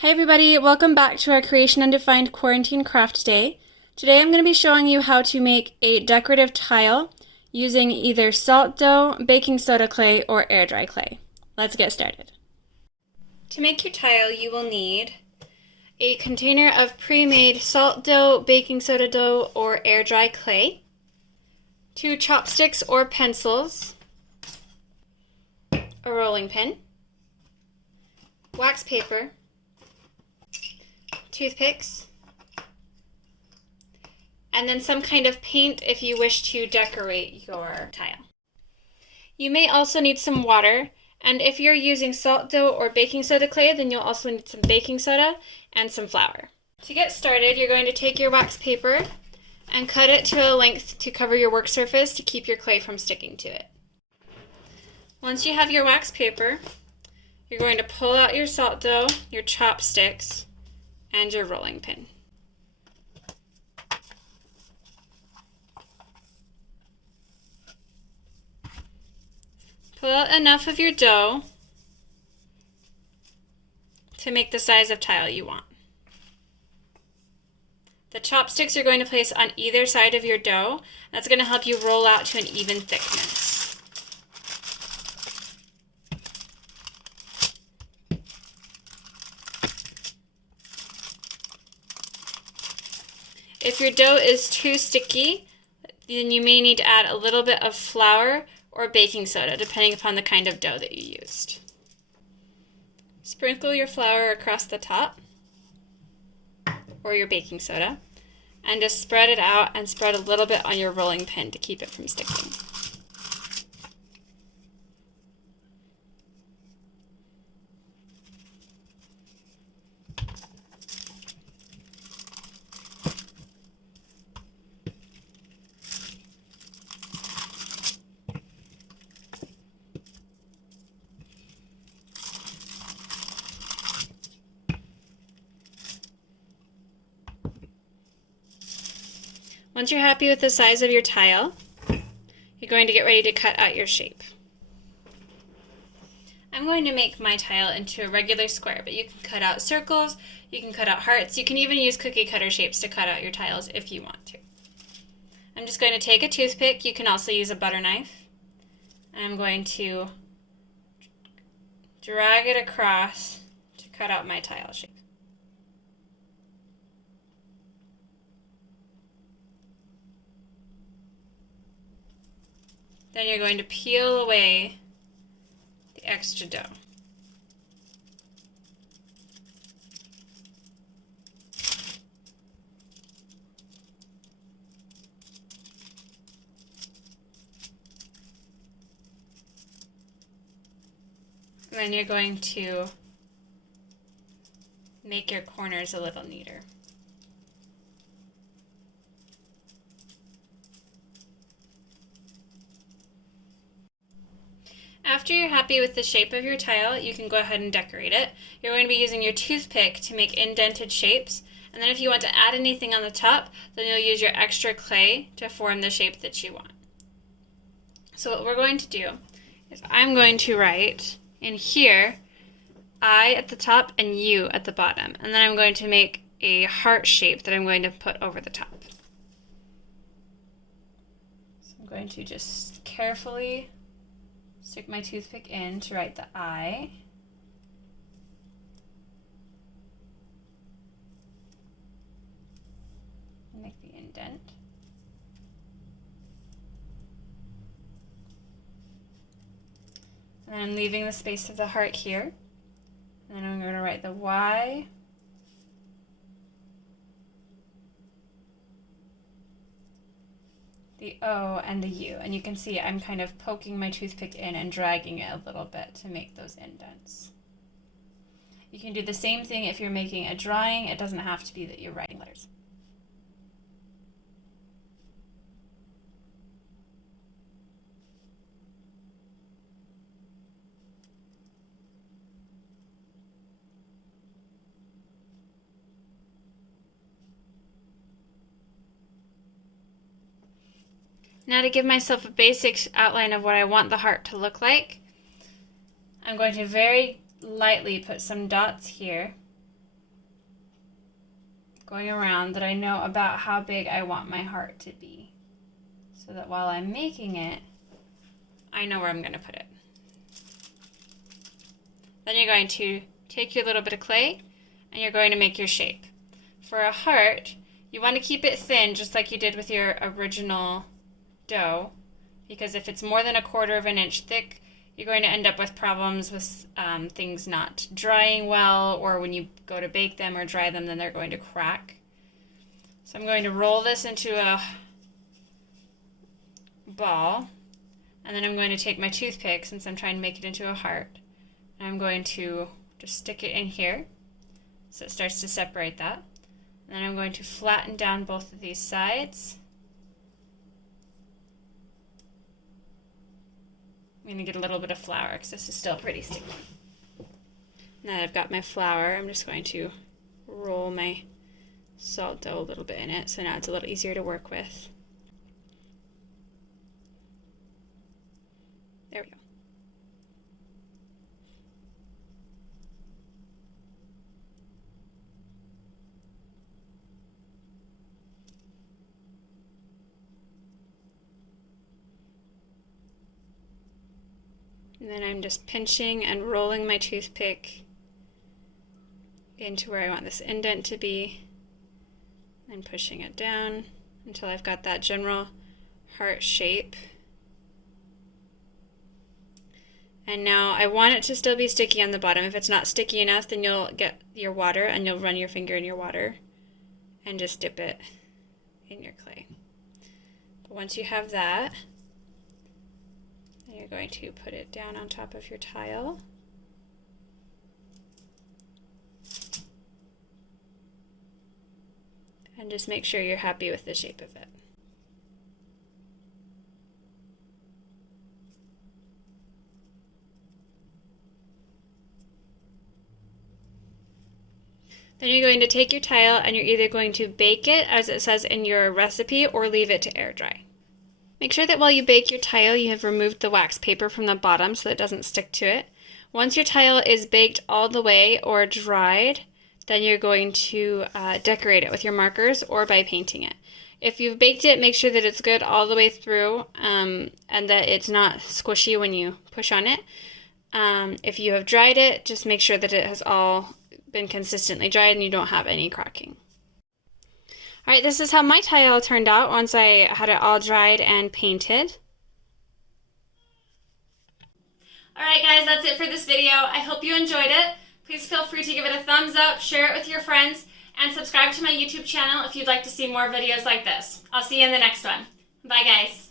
Hi everybody, welcome back to our Creation Undefined Quarantine Craft Day. Today I'm going to be showing you how to make a decorative tile using either salt dough, baking soda clay, or air dry clay. Let's get started. To make your tile, you will need a container of pre-made salt dough, baking soda dough, or air dry clay, 2 chopsticks or pencils, a rolling pin, wax paper, toothpicks, and then some kind of paint if you wish to decorate your tile. You may also need some water, and if you're using salt dough or baking soda clay, then you'll also need some baking soda and some flour. To get started, you're going to take your wax paper and cut it to a length to cover your work surface to keep your clay from sticking to it. Once you have your wax paper, you're going to pull out your salt dough, your chopsticks, and your rolling pin. Pull out enough of your dough to make the size of tile you want. The chopsticks you're going to place on either side of your dough. That's going to help you roll out to an even thickness. If your dough is too sticky, then you may need to add a little bit of flour or baking soda, depending upon the kind of dough that you used. Sprinkle your flour across the top, or your baking soda, and just spread it out and spread a little bit on your rolling pin to keep it from sticking. Once you're happy with the size of your tile, you're going to get ready to cut out your shape. I'm going to make my tile into a regular square, but you can cut out circles, you can cut out hearts, you can even use cookie cutter shapes to cut out your tiles if you want to. I'm just going to take a toothpick, you can also use a butter knife, and I'm going to drag it across to cut out my tile shape. Then you're going to peel away the extra dough. And then you're going to make your corners a little neater. After you're happy with the shape of your tile, you can go ahead and decorate it. You're going to be using your toothpick to make indented shapes, and then if you want to add anything on the top, then you'll use your extra clay to form the shape that you want. So what we're going to do is I'm going to write in here, I at the top and you at the bottom, and then I'm going to make a heart shape that I'm going to put over the top. So I'm going to just carefully stick my toothpick in to write the I. Make the indent. And then I'm leaving the space of the heart here. And then I'm going to write the Y. The O and the U, and you can see I'm kind of poking my toothpick in and dragging it a little bit to make those indents. You can do the same thing if you're making a drawing. It doesn't have to be that you're writing letters. Now to give myself a basic outline of what I want the heart to look like, I'm going to very lightly put some dots here going around that I know about how big I want my heart to be, so that while I'm making it, I know where I'm going to put it. Then you're going to take your little bit of clay and you're going to make your shape. For a heart, you want to keep it thin just like you did with your original dough, because if it's more than 1/4 of an inch thick, you're going to end up with problems with things not drying well, or when you go to bake them or dry them, then they're going to crack. So I'm going to roll this into a ball, and then I'm going to take my toothpick, since I'm trying to make it into a heart, and I'm going to just stick it in here so it starts to separate that. And then I'm going to flatten down both of these sides. I'm going to get a little bit of flour because this is still pretty sticky. Now that I've got my flour, I'm just going to roll my salt dough a little bit in it, so now it's a little easier to work with. There we go. And then I'm just pinching and rolling my toothpick into where I want this indent to be, and pushing it down until I've got that general heart shape. And now I want it to still be sticky on the bottom. If it's not sticky enough, then you'll get your water and you'll run your finger in your water and just dip it in your clay. But once you have that, you're going to put it down on top of your tile. And just make sure you're happy with the shape of it. Then you're going to take your tile and you're either going to bake it as it says in your recipe or leave it to air dry. Make sure that while you bake your tile, you have removed the wax paper from the bottom so that it doesn't stick to it. Once your tile is baked all the way or dried, then you're going to decorate it with your markers or by painting it. If you've baked it, make sure that it's good all the way through and that it's not squishy when you push on it. If you have dried it, just make sure that it has all been consistently dried and you don't have any cracking. Alright, this is how my tile turned out once I had it all dried and painted. Alright guys, that's it for this video. I hope you enjoyed it. Please feel free to give it a thumbs up, share it with your friends, and subscribe to my YouTube channel if you'd like to see more videos like this. I'll see you in the next one. Bye guys.